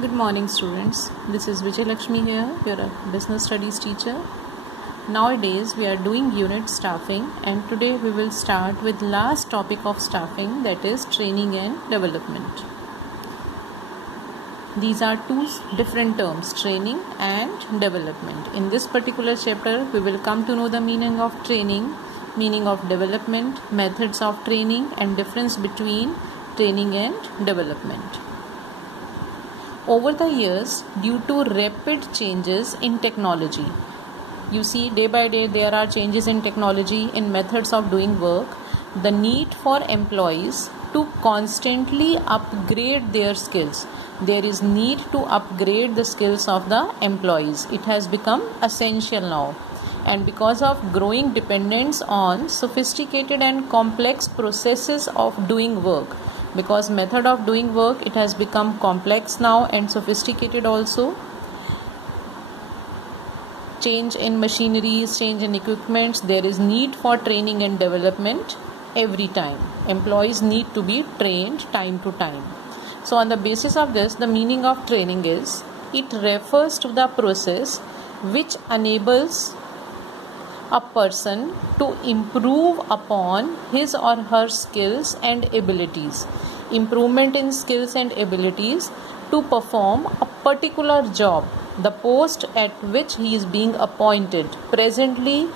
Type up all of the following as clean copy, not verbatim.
Good morning, students. This is Vijay Lakshmi here, your business studies teacher. Nowadays we are doing unit staffing, and today we will start with last topic of staffing, that is training and development. These are two different terms, training and development. In this particular chapter we will come to know the meaning of training, meaning of development, methods of training, and difference between training and development. Over the years, due to rapid changes in technology, you see day by day there are changes in technology, in methods of doing work, the need for employees to constantly upgrade their skills. There is need to upgrade the skills of the employees. It has become essential now. And because of growing dependence on sophisticated and complex processes of doing work, because method of doing work, it has become complex now and sophisticated also. Change in machineries, change in equipments, there is need for training and development every time. Employees need to be trained time to time. So on the basis of this, the meaning of training is, it refers to the process which enables a person to improve upon his or her skills and abilities. Improvement in skills and abilities to perform a particular job, the post at which he is being appointed. Presently,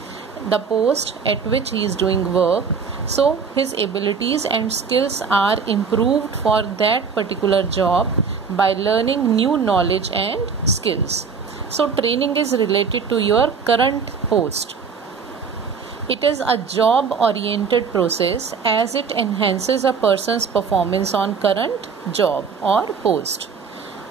the post at which he is doing work. So his abilities and skills are improved for that particular job by learning new knowledge and skills. So training is related to your current post. It is a job-oriented process as it enhances a person's performance on current job or post.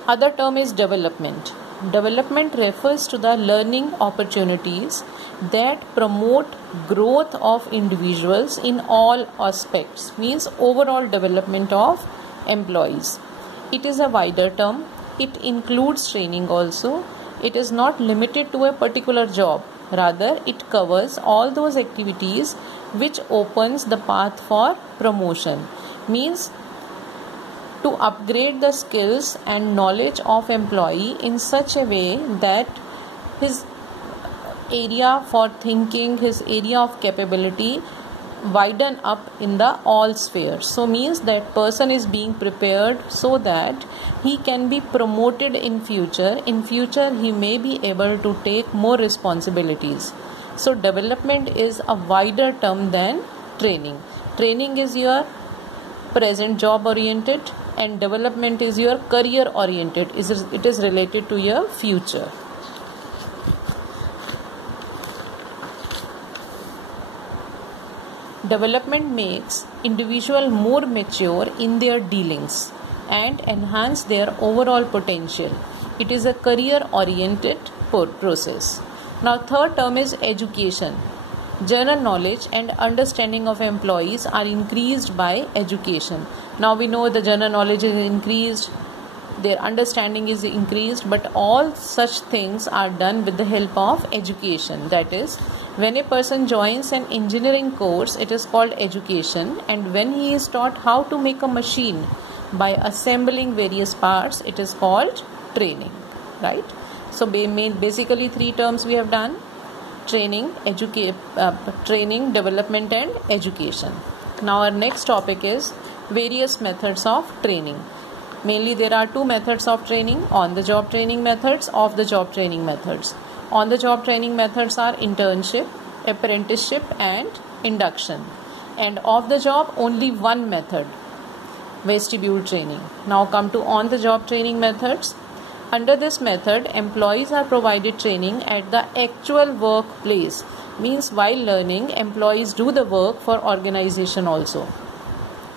Other term is development. Development refers to the learning opportunities that promote growth of individuals in all aspects, means overall development of employees. It is a wider term. It includes training also. It is not limited to a particular job. Rather, it covers all those activities which opens the path for promotion. Means to upgrade the skills and knowledge of employee in such a way that his area for thinking, his area of capability widen up in the all spheres. So means that person is being prepared so that he can be promoted in future. In future he may be able to take more responsibilities. So development is a wider term than training. Training is your present job oriented and development is your career oriented. It is related to your future. Development makes individual more mature in their dealings and enhance their overall potential. It is a career-oriented process. Now, third term is education. General knowledge and understanding of employees are increased by education. Now we know the general knowledge is increased, their understanding is increased, but all such things are done with the help of education. That is, when a person joins an engineering course, it is called education, and when he is taught how to make a machine by assembling various parts, it is called training, right? So basically three terms we have done: training, training, development and education. Now our next topic is various methods of training. Mainly there are two methods of training: on-the-job training methods, off-the-job training methods. On-the-job training methods are internship, apprenticeship and induction. And off-the-job, only one method, vestibule training. Now come to on-the-job training methods. Under this method, employees are provided training at the actual workplace. Means while learning, employees do the work for organization also.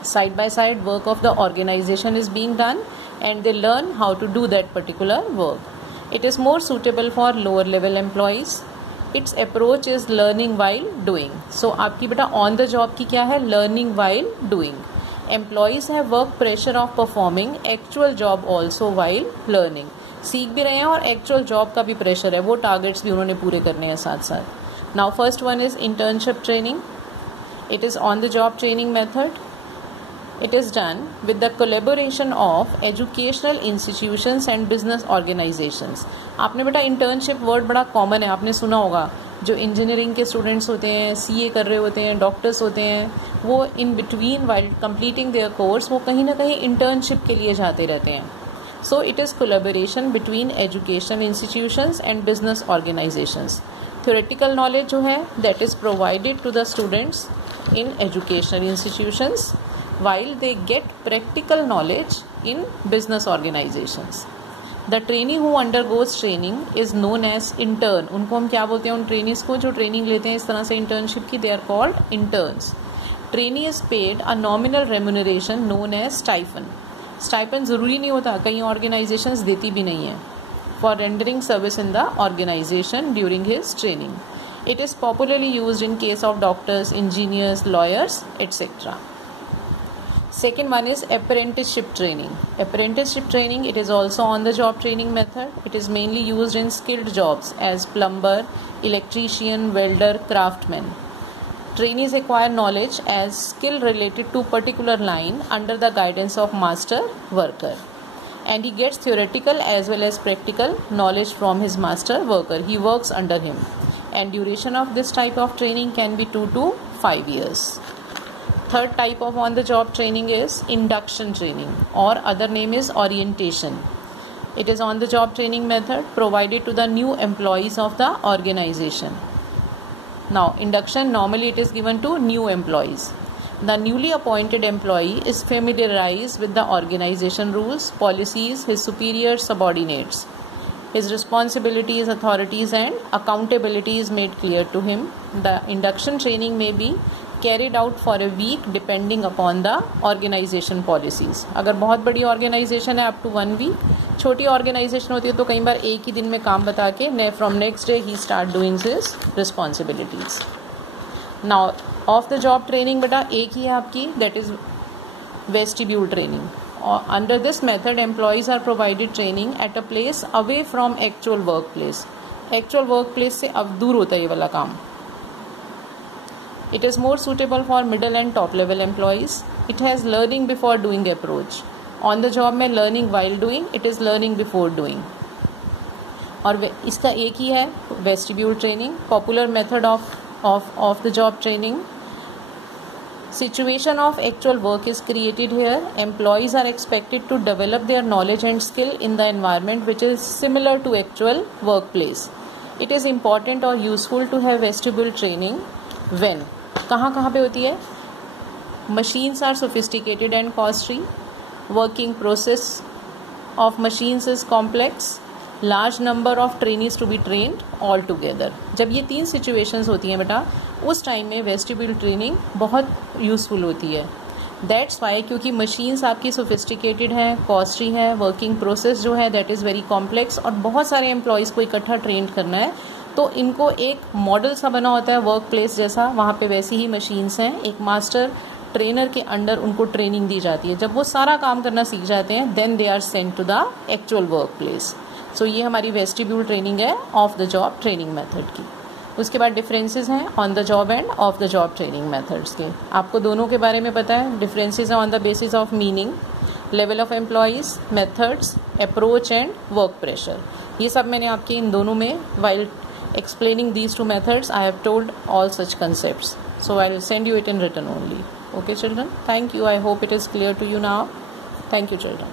Side by side work of the organization is being done and they learn how to do that particular work. It is more suitable for lower level employees. Its approach is learning while doing. So आपकी बेटा on the job की क्या है? Learning while doing. Employees have work pressure of performing actual job also while learning. सीख भी रहे हैं और actual job का भी pressure है, वो targets भी उन्होंने पूरे करने हैं साथ साथ. Now first one is internship training. It is on the job training method. It is done with the collaboration of educational institutions and business organizations. आपने बेटा इंटर्नशिप वर्ड बड़ा कॉमन है, आपने सुना होगा. जो इंजीनियरिंग के स्टूडेंट्स होते हैं, सीए कर रहे होते हैं, डॉक्टर्स होते हैं, वो in between while completing there course वो कहीं ना कहीं इंटर्नशिप के लिए जाते रहते हैं. So it is collaboration between education institutions and business organisations. Theoretical knowledge जो है that is provided to the students in educational institutions while they get practical knowledge in business organizations. The trainee who undergoes training is known as intern. उनको हम क्या बोलते हैं उन trainees को जो ट्रेनिंग लेते हैं इस तरह से इंटर्नशिप की? they are called interns. Trainee is paid a nominal remuneration known as stipend. Stipend ज़रूरी नहीं होता, कई ऑर्गेनाइजेशंस देती भी नहीं है. For rendering service in the organization during his training. It is popularly used in case of doctors, engineers, lawyers, etc. Second one is apprenticeship training. Apprenticeship training, it is also on the job training method. It is mainly used in skilled jobs as plumber, electrician, welder, craftsman. Trainees acquire knowledge as skill related to particular line under the guidance of master worker. And he gets theoretical as well as practical knowledge from his master worker. He works under him. And duration of this type of training can be 2 to 5 years. Third type of on the job training is induction training, or other name is orientation. It is on the job training method provided to the new employees of the organization. Now induction, normally it is given to new employees. The newly appointed employee is familiarized with the organization rules, policies, his superiors, subordinates. His responsibilities, authorities and accountability is made clear to him. The induction training may be carried out for a week depending upon the organization policies. अगर बहुत बड़ी organisation है up to 1 week, छोटी organisation होती है तो कई बार एक ही दिन में काम बता के from next day he start doing his responsibilities. Now off the job training बेटा एक ही है आपकी, that is vestibule training. Under this method, employees are provided training at a place away from actual workplace. Actual workplace से अब दूर होता है ये वाला काम. It is more suitable for middle and top level employees. It has learning before doing approach. On the job में learning while doing, it is learning before doing. और इसका एक ही है vestibule training, popular method of the job training. Situation of actual work is created here. Employees are expected to develop their knowledge and skill in the environment which is similar to actual workplace. It is important or useful to have vestibule training when कहाँ पे होती है? Machines are sophisticated and costly. Working process of machines is complex. Large number of trainees to be trained all together. जब ये 3 situations होती हैं बेटा, उस टाइम में वेस्टिब्यूल ट्रेनिंग बहुत यूज़फुल होती है. दैट्स वाई, क्योंकि मशीन्स आपकी सोफिस्टिकेटेड हैं, कॉस्टली हैं, वर्किंग प्रोसेस जो है दैट इज़ वेरी कॉम्प्लेक्स और बहुत सारे एम्प्लॉयज़ को इकट्ठा ट्रेन करना है, तो इनको एक मॉडल सा बना होता है वर्क प्लेस जैसा, वहाँ पे वैसी ही मशीन्स हैं. एक मास्टर ट्रेनर के अंडर उनको ट्रेनिंग दी जाती है. जब वो सारा काम करना सीख जाते हैं then they are sent to the actual work place. So ये हमारी वेस्टिब्यूल ट्रेनिंग है off the job training method की. उसके बाद डिफरेंसेस हैं on the job and off the job training methods के. आपको दोनों के बारे में पता है. डिफरेंसेस हैं on the basis of meaning, level of employees, methods, approach and work pressure. ये सब मैंने आपके इन दोनों में while explaining these 2 methods I have told all such concepts. So I will send you it in written only. Okay children, thank you. I hope it is clear to you now. Thank you children.